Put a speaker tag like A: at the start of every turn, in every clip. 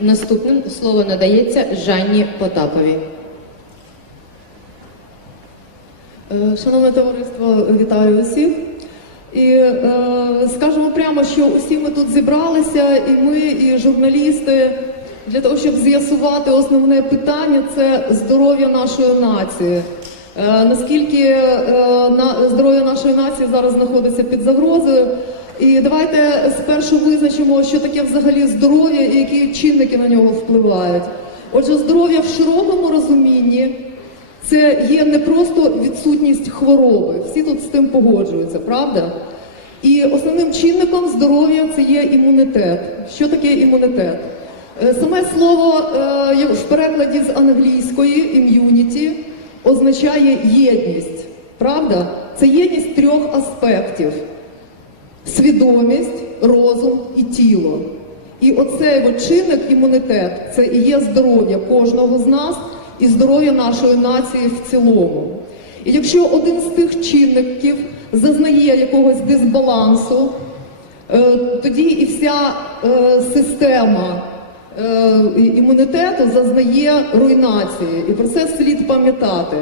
A: Наступним слово надається Жанні Потаповій.
B: Е, Шановне товариство, вітаю усіх. І е, скажемо прямо, що усі ми тут зібралися, і ми, і журналісти, для того, щоб з'ясувати основне питання це здоров'я нашої нації. Е, наскільки е, на, здоров'я нашої нації зараз знаходиться під загрозою. І давайте спершу визначимо, що таке взагалі здоров'я і які чинники на нього впливають. Отже, здоров'я в широкому розумінні це є не просто відсутність хвороби. Всі тут з тим погоджуються, правда? І основним чинником здоров'я це є імунітет. Що таке імунітет? Е, Саме слово е, в перекладі з англійської immunity означає єдність. Правда? Це єдність трьох аспектів: свідомість, розум і тіло. І оцей чинник імунітет це і є здоров'я кожного з нас і здоров'я нашої нації в цілому. І якщо один з тих чинників зазнає якогось дисбалансу, е, тоді і вся е, система е, імунітету зазнає руйнації. І про це слід пам'ятати.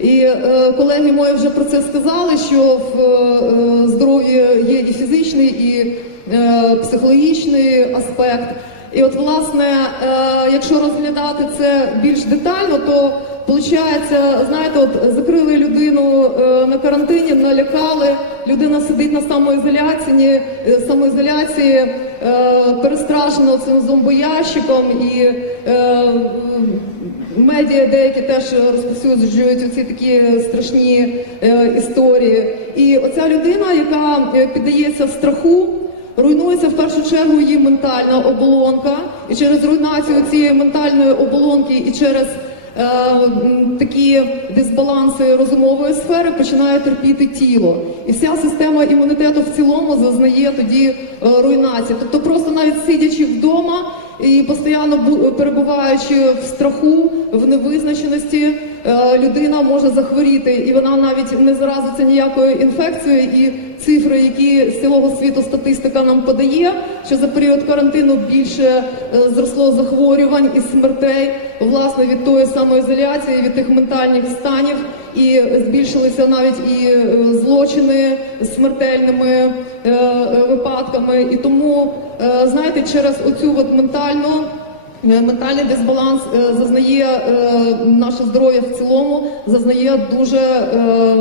B: І е, колеги мої вже про це сказали, що в е, здоров'ї є і фізичний, і е, психологічний аспект. І от, власне, е, якщо розглядати це більш детально, то виходить, знаєте, от закрили людину е, на карантині, налякали, людина сидить на самоізоляції, е, самоізоляції е, перестрашена цим зомбоящиком і е, медіа деякі теж розповсюджують оці такі страшні е, історії. І оця людина, яка е, піддається страху, руйнується в першу чергу її ментальна оболонка, і через руйнацію цієї ментальної оболонки і через е, такі дисбаланси розумової сфери починає терпіти тіло. І вся система імунітету в цілому зазнає тоді е, руйнації. Тобто просто навіть сидячи вдома і постійно бу- перебуваючи в страху, в невизначеності, е, людина може захворіти, і вона навіть не заразиться ніякою інфекцією. І цифри, які з цілого світу статистика нам подає, що за період карантину більше е, зросло захворювань і смертей власне від тої самоізоляції, від тих ментальних станів, і збільшилися навіть і е, злочини смертельними випадками. І тому, знаєте, через оцю от ментальну. Е, Ментальний дисбаланс е, зазнає е, наше здоров'я в цілому, зазнає дуже е,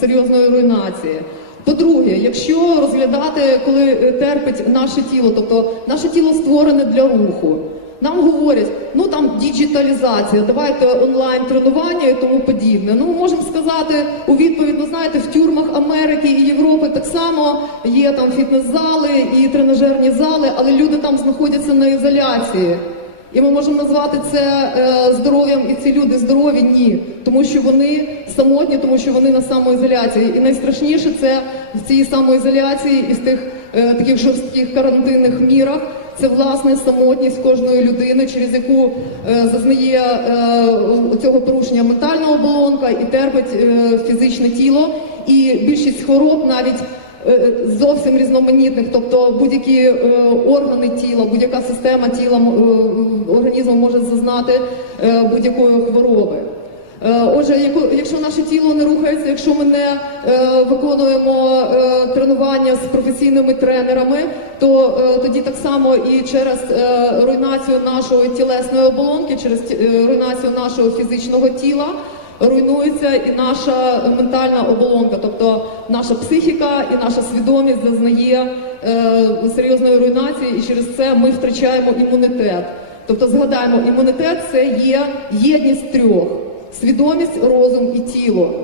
B: серйозної руйнації. По-друге, якщо розглядати, коли е, терпить наше тіло, тобто наше тіло створене для руху. Нам говорять, ну там діджиталізація, давайте онлайн тренування і тому подібне. Ну можемо сказати у відповідь, ну знаєте, в тюрмах Америки і Європи так само є там фітнес-зали і тренажерні зали, але люди там знаходяться на ізоляції. І ми можемо назвати це е, здоров'ям, і ці люди здорові? Ні, тому що вони самотні, тому що вони на самоізоляції. І найстрашніше це в цій самоізоляції і в тих таких жорстких карантинних мірах. Це власне самотність кожної людини, через яку е, зазнає е, цього порушення ментальна оболонка і терпить е, фізичне тіло. І більшість хвороб навіть е, зовсім різноманітних, тобто будь-які е, органи тіла, будь-яка система тіла е, організму може зазнати е, будь-якої хвороби. Е, Отже, якщо наше тіло не рухається, якщо ми не е, виконуємо е, тренування з професійними тренерами, то тоді так само і через руйнацію нашої тілесної оболонки, через руйнацію нашого фізичного тіла руйнується і наша ментальна оболонка, тобто наша психіка і наша свідомість зазнає серйозної руйнації, і через це ми втрачаємо імунітет. Тобто, згадаємо, імунітет це є єдність трьох: свідомість, розум і тіло.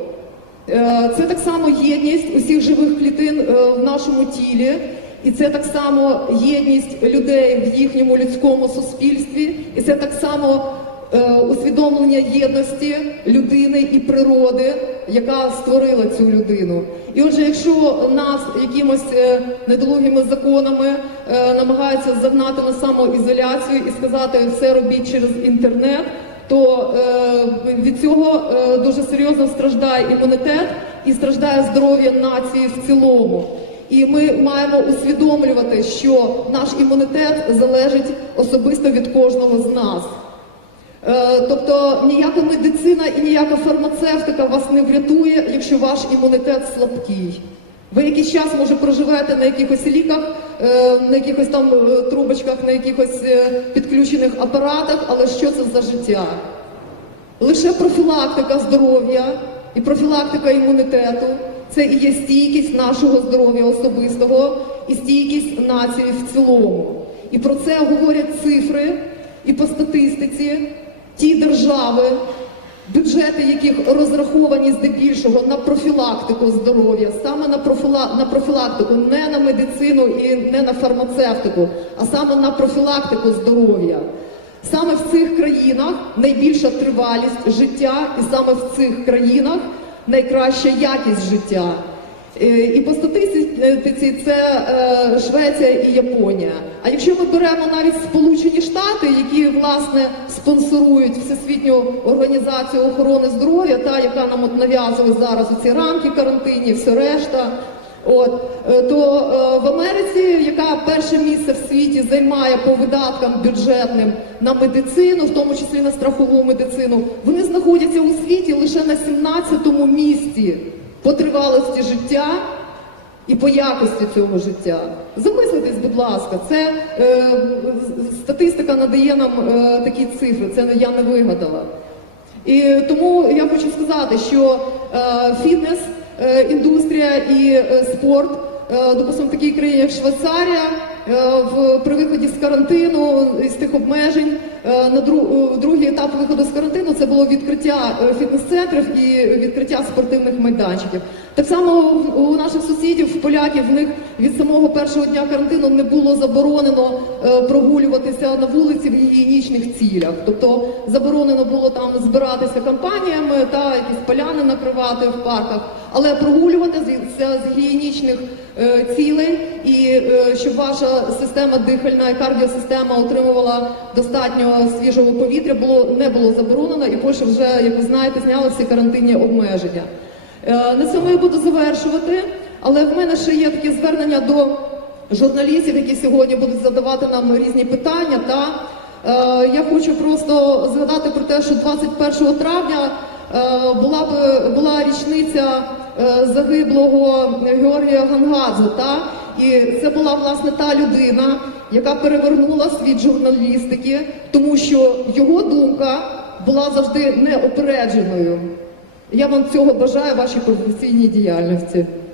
B: Е, Це так само єдність усіх живих клітин е, в нашому тілі, і це так само єдність людей в їхньому людському суспільстві, і це так само е, усвідомлення єдності людини і природи, яка створила цю людину. І отже, якщо нас якимось недолугими законами намагаються загнати на самоізоляцію і сказати все робіть через інтернет то е, від цього е, дуже серйозно страждає імунітет і страждає здоров'я нації в цілому. І ми маємо усвідомлювати, що наш імунітет залежить особисто від кожного з нас. Е, Тобто ніяка медицина і ніяка фармацевтика вас не врятує, якщо ваш імунітет слабкий. Ви якийсь час, може, проживете на якихось ліках, е, на якихось там е, трубочках, на якихось е, підключених апаратах, але що це за життя? Лише профілактика здоров'я і профілактика імунітету це і є стійкість нашого здоров'я особистого і стійкість нації в цілому. І про це говорять цифри і по статистиці. Ті держави, бюджети яких розраховані здебільшого на профілактику здоров'я, саме на, профіла... на профілактику, не на медицину і не на фармацевтику, а саме на профілактику здоров'я. Саме в цих країнах найбільша тривалість життя, і саме в цих країнах найкраща якість життя. Е, І по статистиці це е, Швеція і Японія. А якщо ми беремо навіть Сполучені Штати, які власне спонсорують Всесвітню організацію охорони здоров'я, та яка нам от нав'язує зараз ці рамки карантинні, все решта. От е, то в Америці, яка перше місце в світі займає по видаткам бюджетним на медицину, в тому числі на страхову медицину, вони знаходяться у світі лише на 17-му місці по тривалості життя і по якості цього життя. Замислитесь, будь ласка, це е, статистика надає нам е, такі цифри, це я не вигадала. І тому я хочу сказати, що е, фітнес, е, індустрія і е, спорт, е, допустимо, в такій країні, як Швейцарія, е, в, при виході з карантину, з тих обмежень, на дру, е, другий етап виходу з карантину це було відкриття е, фітнес-центрів і відкриття спортивних майданчиків. Так само у- наших сусідів, в поляків, в них від самого першого дня карантину не було заборонено е, прогулюватися на вулиці в гігієнічних цілях. Тобто заборонено було там збиратися компаніями та якісь поляни накривати в парках, але прогулюватися з гігієнічних е, цілей і е, щоб ваша система дихальна і кардіосистема отримувала достатньо свіжого повітря, було не було заборонено, і Польща вже, як ви знаєте, зняла всі карантинні обмеження. Е, На цьому я буду завершувати, але в мене ще є таке звернення до журналістів, які сьогодні будуть задавати нам різні питання. Та е, я хочу просто згадати про те, що 21 травня е, була була річниця загиблого Георгія Гангадзе. Та і це була власне та людина, яка перевернула світ журналістики, тому що його думка була завжди неопередженою. Я вам цього бажаю вашій професійній діяльності.